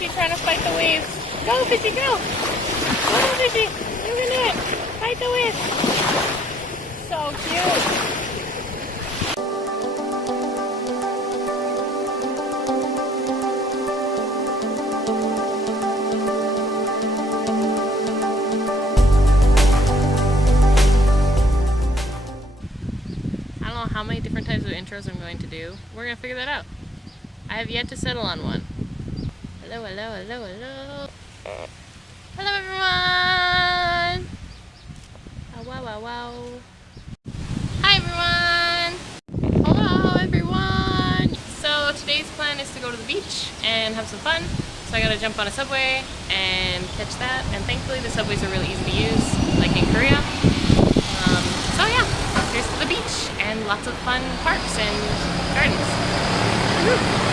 Fishy trying to fight the waves. Go, Fishy, go! Go, Fishy! You can do it! Fight the waves! So cute! How many different types of intros I'm going to do. We're going to figure that out. I have yet to settle on one. Hello, hello, hello, hello. Hello everyone! Oh, wow, wow, wow. Hi everyone! Hello everyone! So today's plan is to go to the beach and have some fun. So I gotta jump on a subway and catch that. And thankfully the subways are really easy to use, like in Korea. So yeah, here's to the beach and lots of fun parks and gardens. Woo-hoo.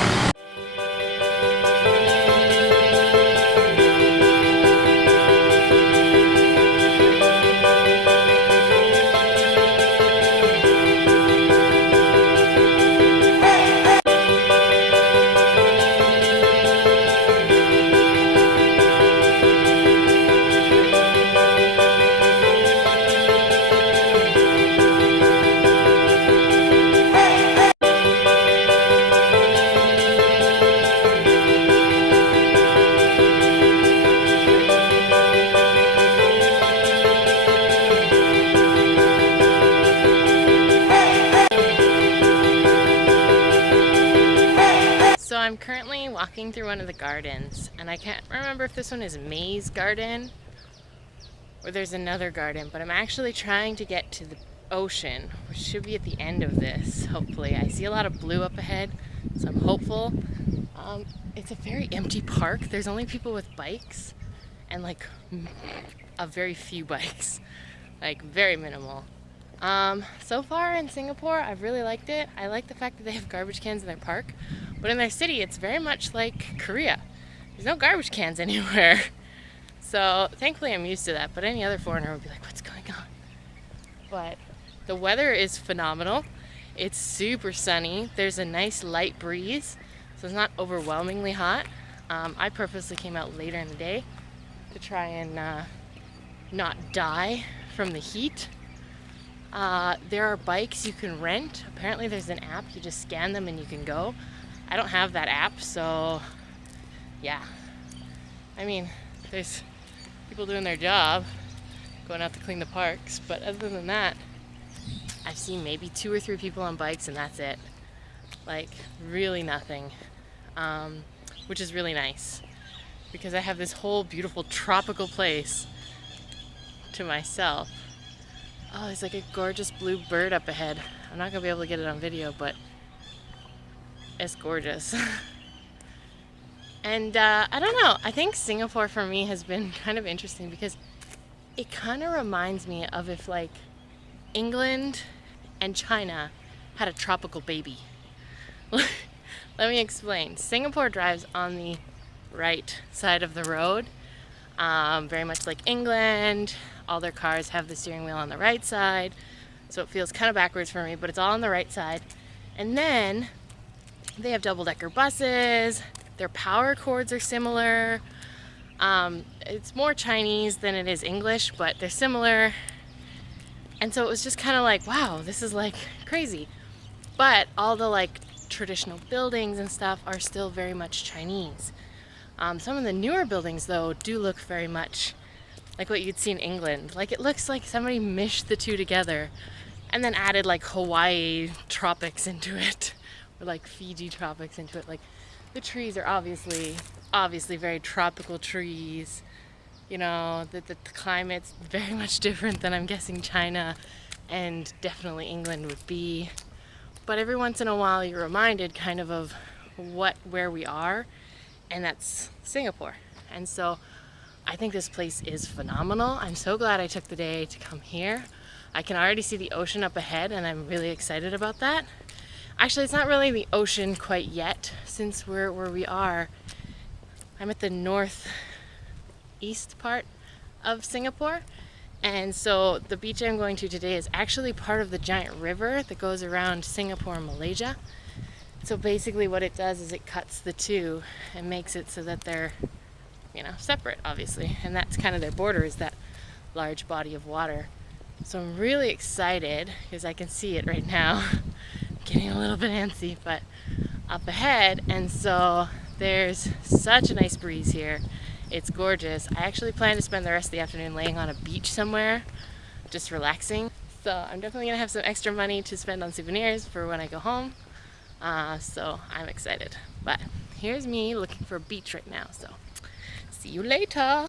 I'm currently walking through one of the gardens, and I can't remember if this one is May's garden or there's another garden, but I'm actually trying to get to the ocean, which should be at the end of this, hopefully. I see a lot of blue up ahead, so I'm hopeful. It's a very empty park. There's only people with bikes and like a very few bikes, like very minimal. So far in Singapore, I've really liked it. I like the fact that they have garbage cans in their park, but in their city, it's very much like Korea. There's no garbage cans anywhere. So thankfully I'm used to that, but any other foreigner would be like, what's going on? But the weather is phenomenal. It's super sunny. There's a nice light breeze, so it's not overwhelmingly hot. I purposely came out later in the day to try and not die from the heat. There are bikes you can rent. Apparently there's an app, you just scan them and you can go. I don't have that app, so yeah. I mean, there's people doing their job, going out to clean the parks, but other than that, I've seen maybe 2 or 3 people on bikes and that's it. Like, really nothing. Which is really nice, because I have this whole beautiful tropical place to myself. Oh, there's like a gorgeous blue bird up ahead. I'm not gonna be able to get it on video, but it's gorgeous. And I don't know, I think Singapore for me has been kind of interesting because it kind of reminds me of if like England and China had a tropical baby. Let me explain. Singapore drives on the right side of the road, very much like England. All their cars have the steering wheel on the right side, so it feels kind of backwards for me, but it's all on the right side. And then they have double-decker buses. Their power cords are similar. It's more Chinese than it is English, but they're similar. And so it was just kind of like, wow, this is like crazy. But all the like traditional buildings and stuff are still very much Chinese. Some of the newer buildings though do look very much like what you'd see in England. Like it looks like somebody meshed the two together and then added like Hawaii tropics into it, or like Fiji tropics into it. Like the trees are obviously very tropical trees. You know, the climate's very much different than I'm guessing China and definitely England would be. But every once in a while you're reminded kind of where we are, and that's Singapore. And so I think this place is phenomenal. I'm so glad I took the day to come here. I can already see the ocean up ahead and I'm really excited about that. Actually, it's not really the ocean quite yet, since we're where we are. I'm at the northeast part of Singapore, and so the beach I'm going to today is actually part of the giant river that goes around Singapore and Malaysia. So basically what it does is it cuts the two and makes it so that they're, separate, obviously. And that's kind of their border, is that large body of water. So I'm really excited because I can see it right now. Getting a little bit antsy, but up ahead. And so there's such a nice breeze here. It's gorgeous. I actually plan to spend the rest of the afternoon laying on a beach somewhere, just relaxing. So I'm definitely gonna have some extra money to spend on souvenirs for when I go home. So I'm excited. But here's me looking for a beach right now. So see you later.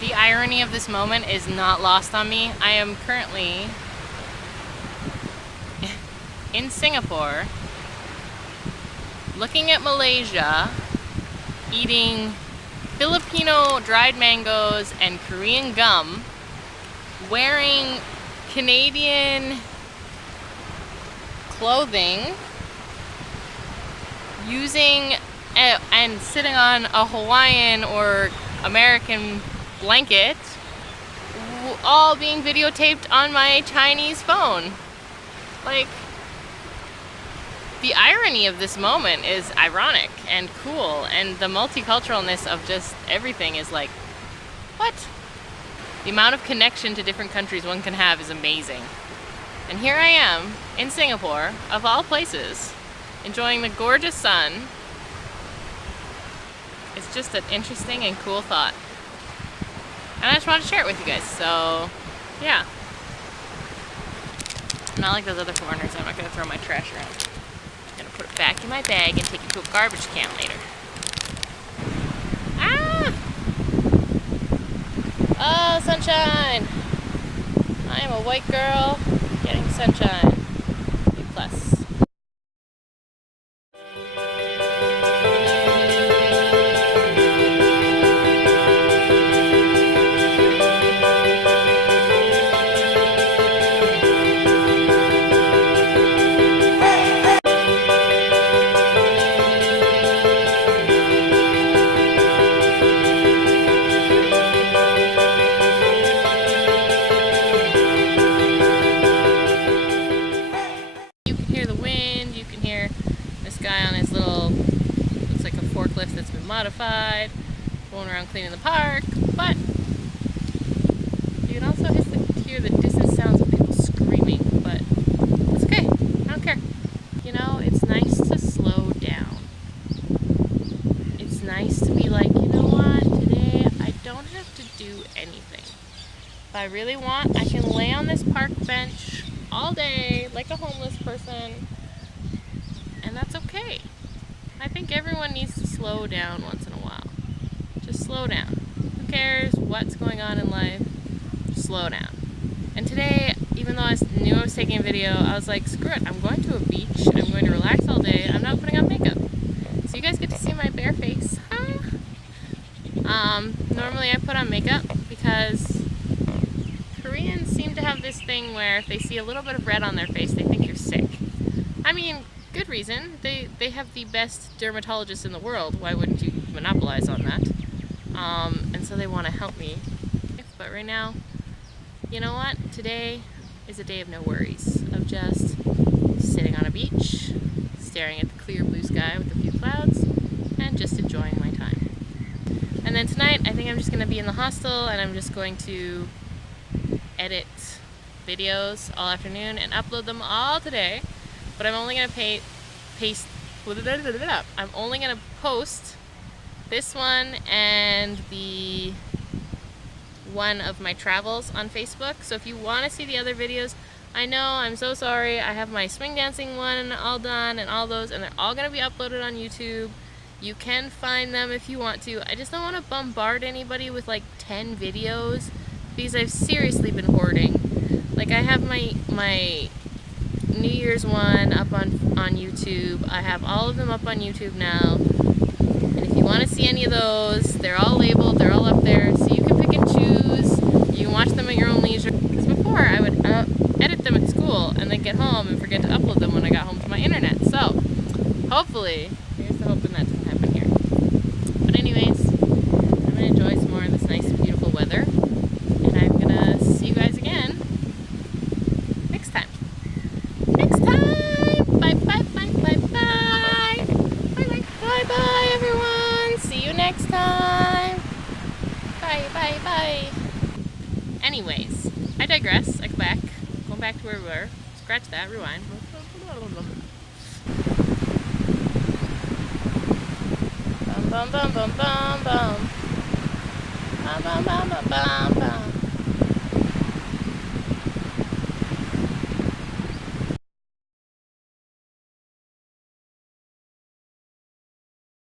The irony of this moment is not lost on me. I am currently in Singapore, looking at Malaysia, eating Filipino dried mangoes and Korean gum, wearing Canadian clothing, using and sitting on a Hawaiian or American blanket, all being videotaped on my Chinese phone. Like, the irony of this moment is ironic and cool, and the multiculturalness of just everything is like, what? The amount of connection to different countries one can have is amazing. And here I am in Singapore, of all places, enjoying the gorgeous sun. It's just an interesting and cool thought. And I just wanted to share it with you guys, so yeah. I'm not like those other foreigners. I'm not going to throw my trash around. I'm going to put it back in my bag and take it to a garbage can later. Ah! Oh, sunshine! I am a white girl getting sunshine. A plus. Guy on his little, looks like a forklift that's been modified, going around cleaning the park, but you can also hear the distant sounds of people screaming, but it's okay, I don't care. You know, it's nice to slow down. It's nice to be like, you know what, today I don't have to do anything. If I really want, I can lay on this park bench all day like a homeless person. And that's okay. I think everyone needs to slow down once in a while. Just slow down. Who cares what's going on in life? Just slow down. And today, even though I knew I was taking a video, I was like, screw it. I'm going to a beach. I'm going to relax all day. I'm not putting on makeup. So you guys get to see my bare face. Normally I put on makeup because Koreans seem to have this thing where if they see a little bit of red on their face, they think you're sick. I mean, good reason. They have the best dermatologists in the world. Why wouldn't you monopolize on that? And so they want to help me. But right now, you know what? Today is a day of no worries. Of just sitting on a beach, staring at the clear blue sky with a few clouds, and just enjoying my time. And then tonight, I think I'm just going to be in the hostel, and I'm just going to edit videos all afternoon and upload them all today. But I'm only going to I'm only going to post this one and the one of my travels on Facebook. So if you want to see the other videos, I know, I'm so sorry. I have my swing dancing one all done and all those, and they're all going to be uploaded on YouTube. You can find them if you want to. I just don't want to bombard anybody with like 10 videos because I've seriously been hoarding. Like I have my New Year's one up on YouTube. I have all of them up on YouTube now. And if you want to see any of those, they're all labeled, they're all up there, so you can pick and choose. You can watch them at your own leisure. Because before I would edit them at school and then get home and forget to upload them when I got home to my internet. So hopefully, here's the hoping that doesn't happen here. But anyways, I'm gonna enjoy some more of this nice, beautiful weather, and I'm gonna see you guys again next time. Next time! Bye, bye, bye, bye, bye! Bye, bye, bye, bye, everyone! See you next time! Bye, bye, bye! Anyways, I digress. I go back. Going back to where we were. Scratch that, rewind. Bum, bum, bum, bum, bum, bum. Bum, bum, bum, bum, bum, bum.